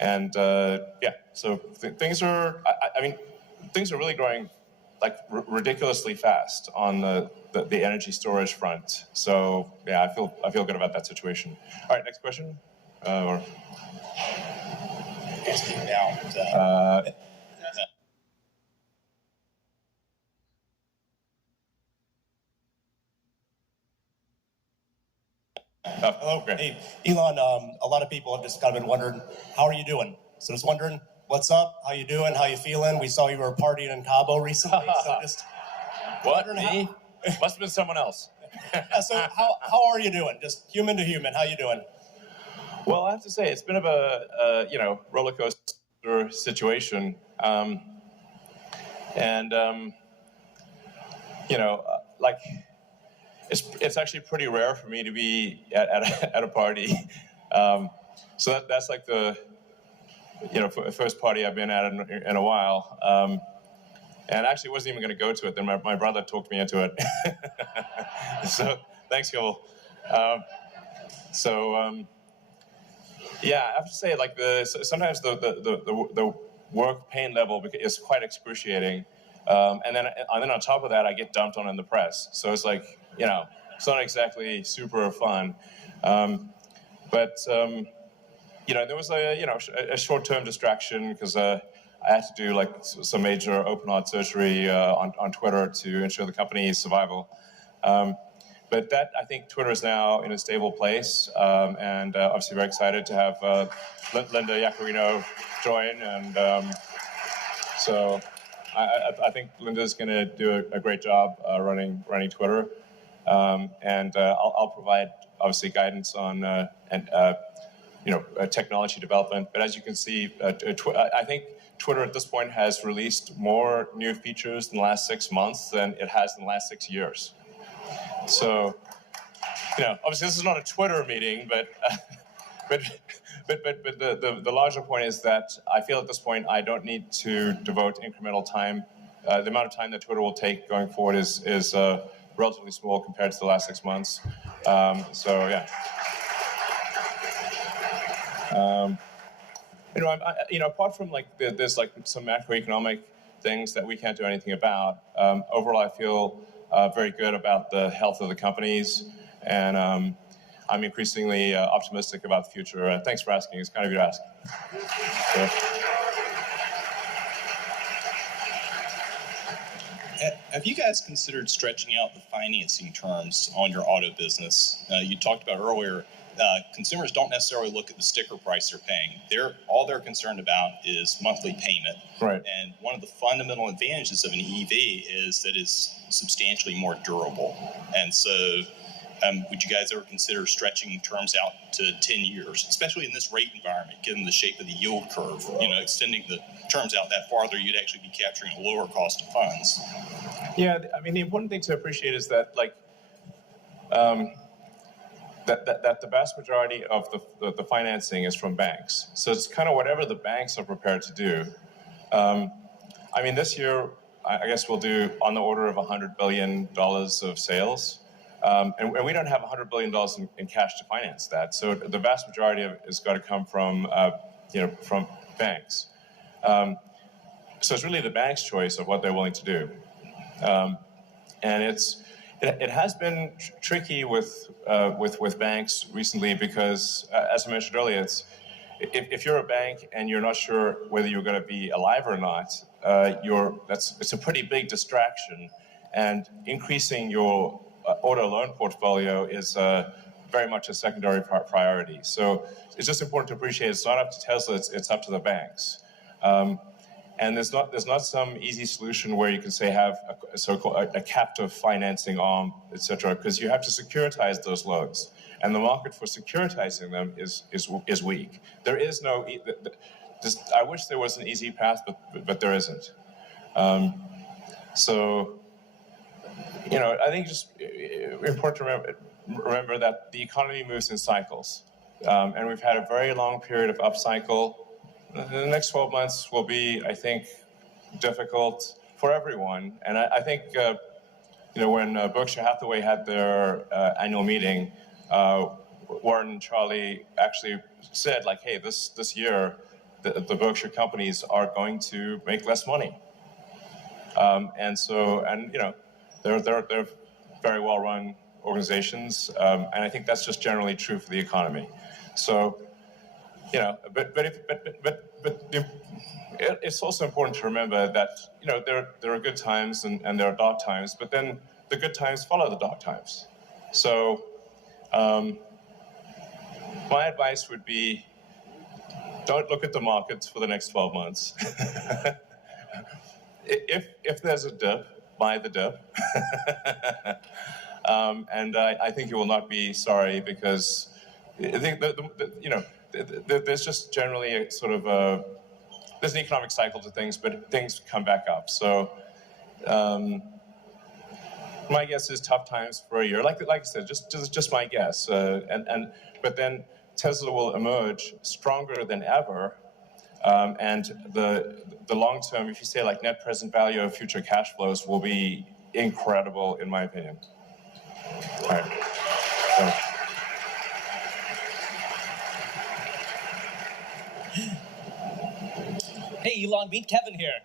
And yeah, so things are. I mean, things are really growing like ridiculously fast on the energy storage front. So yeah, I feel good about that situation. All right, next question. Or Hello. okay. Hey, Elon, a lot of people have just kind of been wondering, how are you doing? So just wondering, what's up? How you doing? How you feeling? We saw you were partying in Cabo recently, so just what, me? Must have been someone else. yeah, so how are you doing? Just human to human, how you doing? Well, I have to say, it's been of a roller coaster situation. Like, it's actually pretty rare for me to be at a party. So that's like the first party I've been at in a while. And actually wasn't even going to go to it. Then my brother talked me into it. So thanks, Gil. Yeah, I have to say, like sometimes the work pain level is quite excruciating. And then on top of that, I get dumped on in the press. So it's like, it's not exactly super fun. But there was a short-term distraction because I had to do like some major open heart surgery on Twitter to ensure the company's survival. But that, I think Twitter is now in a stable place, and obviously very excited to have Linda Yaccarino join. And so I think Linda's going to do a great job running Twitter. And I'll provide, obviously, guidance on technology development. But as you can see, I think Twitter at this point has released more new features in the last 6 months than it has in the last 6 years. So, obviously this is not a Twitter meeting, but the larger point is that I feel at this point I don't need to devote incremental time. The amount of time that Twitter will take going forward is relatively small compared to the last 6 months. So yeah. Apart from there's like some macroeconomic things that we can't do anything about. Overall, I feel very good about the health of the companies, and I'm increasingly optimistic about the future. Thanks for asking. It's kind of you to ask. Have you guys considered stretching out the financing terms on your auto business? You talked about earlier, consumers don't necessarily look at the sticker price they're paying. All they're concerned about is monthly payment. Right. And one of the fundamental advantages of an EV is that it's substantially more durable. And so would you guys ever consider stretching terms out to 10 years, especially in this rate environment, given the shape of the yield curve? Extending the terms out that farther, you'd actually be capturing a lower cost of funds. Yeah, I mean, the important thing to appreciate is that, that the vast majority of the financing is from banks. So it's kind of whatever the banks are prepared to do. I mean, this year, I guess we'll do on the order of $100 billion of sales. And we don't have $100 billion in cash to finance that. So the vast majority of it has got to come from banks. So it's really the bank's choice of what they're willing to do. And it has been tricky with banks recently because, as I mentioned earlier, if you're a bank and you're not sure whether you're going to be alive or not, it's a pretty big distraction, and increasing your auto loan portfolio is very much a secondary priority. So it's just important to appreciate it's not up to Tesla; it's up to the banks. And there's not some easy solution where you can say have a so-called a captive financing arm, et cetera, because you have to securitize those loans, and the market for securitizing them is weak. There is no. I wish there was an easy path, but there isn't. So, I think just important to remember that the economy moves in cycles, and we've had a very long period of upcycle. The next 12 months will be, I think, difficult for everyone. And I think, when Berkshire Hathaway had their annual meeting, Warren and Charlie actually said, like, hey, this year, the Berkshire companies are going to make less money. And they're very well-run organizations, and I think that's just generally true for the economy. So, it's also important to remember that there are good times and there are dark times, but then the good times follow the dark times. So, my advice would be, don't look at the markets for the next 12 months. If there's a dip, buy the dip. And I think you will not be sorry, because I think there's just generally a sort of there's an economic cycle to things, but things come back up. So my guess is tough times for a year. Like I said, just my guess. But then Tesla will emerge stronger than ever. And the long term, if you say like net present value of future cash flows, will be incredible, in my opinion. All right. So. Hey, Elon, meet Kevin here.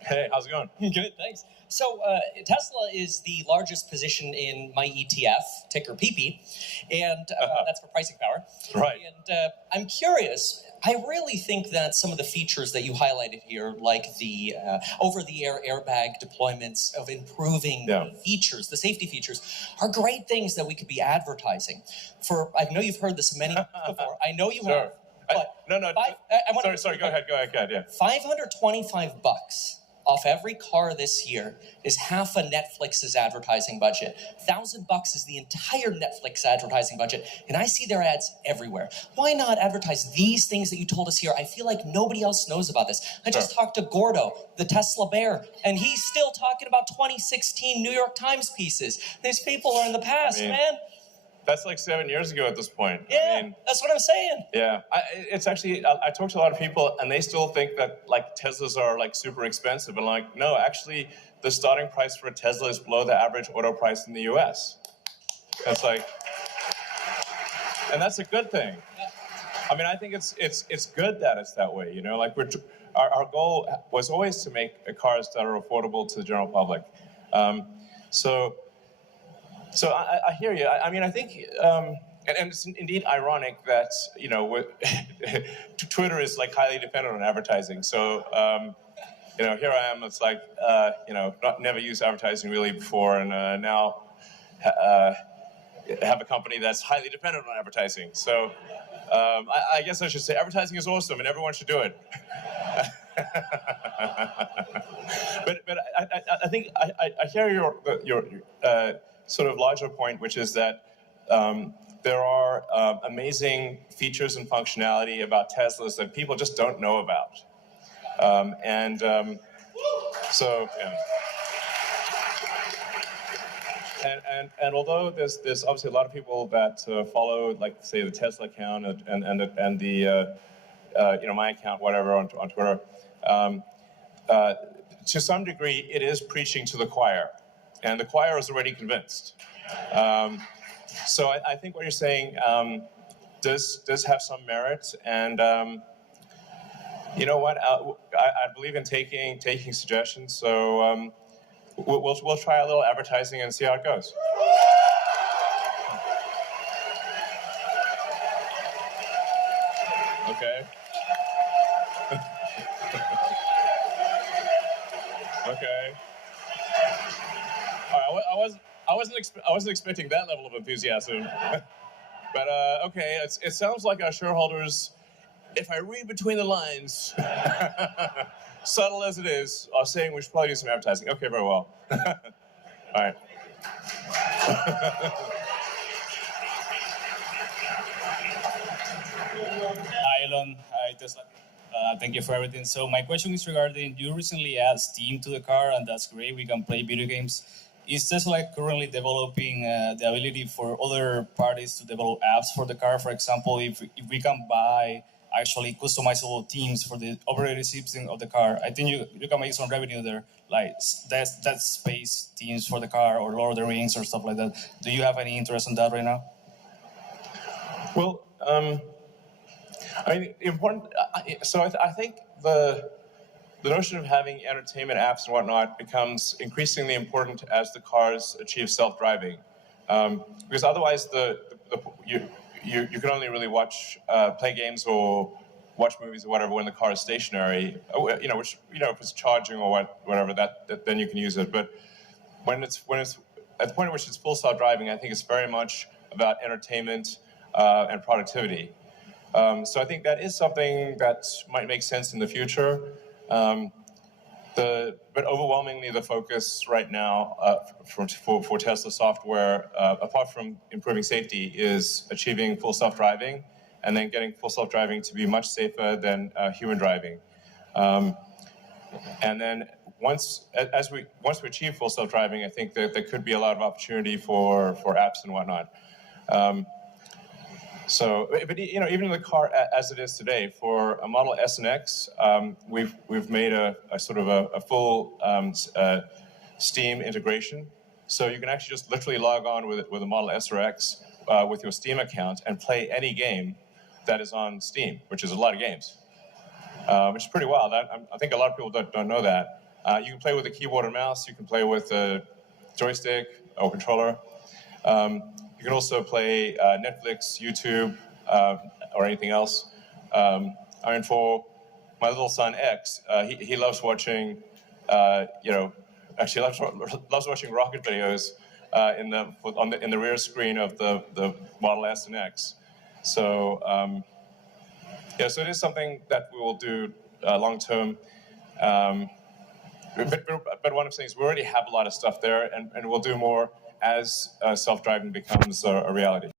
Hey, how's it going? Good, thanks. So Tesla is the largest position in my ETF, ticker PP, and that's for pricing power. Right. And I'm curious, I really think that some of the features that you highlighted here, like the over-the-air airbag deployments of improving features, the safety features, are great things that we could be advertising. I know you've heard this many before. I know you have. But Sorry. Go ahead. Yeah. $525 off every car this year is half a Netflix's advertising budget. $1,000 is the entire Netflix advertising budget, and I see their ads everywhere. Why not advertise these things that you told us here? I feel like nobody else knows about this. I just talked to Gordo, the Tesla bear, and he's still talking about 2016 New York Times pieces. These people are in the past, man. That's like 7 years ago at this point. Yeah, that's what I'm saying. Yeah, it's actually, I talked to a lot of people, and they still think that like Teslas are like super expensive. And like, no, actually, the starting price for a Tesla is below the average auto price in the US. That's like, and that's a good thing. I mean, I think it's good that it's that way. Like our goal was always to make cars that are affordable to the general public. So I hear you. I mean, I think, and it's indeed ironic that Twitter is like highly dependent on advertising. So here I am. It's like never used advertising really before, and now have a company that's highly dependent on advertising. So I guess I should say advertising is awesome, and everyone should do it. but I think I hear your sort of larger point, which is that there are amazing features and functionality about Teslas that people just don't know about. And although there's obviously a lot of people that follow, like, say, the Tesla account and the my account, whatever, on Twitter, to some degree, it is preaching to the choir. And the choir is already convinced. So I think what you're saying does have some merit. And you know what? I believe in taking suggestions. So we'll try a little advertising and see how it goes. Okay. Okay. I wasn't expecting that level of enthusiasm, but okay. It sounds like our shareholders, if I read between the lines, subtle as it is, are saying we should probably do some advertising. Okay, very well. All right. Hi, Elon. Hi, Tesla. Thank you for everything. So my question is regarding, you recently added Steam to the car, and that's great. We can play video games. Is Tesla currently developing the ability for other parties to develop apps for the car? For example, if we can buy actually customizable themes for the operating system of the car, I think you can make some revenue there, like that space themes for the car or Lord of the Rings or stuff like that. Do you have any interest in that right now? Well, I mean, important. I think the notion of having entertainment apps and whatnot becomes increasingly important as the cars achieve self-driving, because otherwise you can only really play games or watch movies or whatever when the car is stationary. Which if it's charging or whatever, that then you can use it. But when it's at the point at which it's full self-driving, I think it's very much about entertainment and productivity. So I think that is something that might make sense in the future. But overwhelmingly, the focus right now for Tesla software, apart from improving safety, is achieving full self-driving, and then getting full self-driving to be much safer than human driving. And then once we achieve full self-driving, I think that there could be a lot of opportunity for apps and whatnot. But even in the car as it is today, for a Model S and X, we've made a sort of a full Steam integration. So you can actually just literally log on with a Model S or X with your Steam account and play any game that is on Steam, which is a lot of games, which is pretty wild. I think a lot of people don't know that. You can play with a keyboard and mouse. You can play with a joystick or controller. You can also play Netflix, YouTube, or anything else. For my little son X, he loves watching, loves watching rocket videos in the rear screen of the Model S and X. So so it is something that we will do long term. But what I'm saying is we already have a lot of stuff there, and we'll do more as self-driving becomes a reality.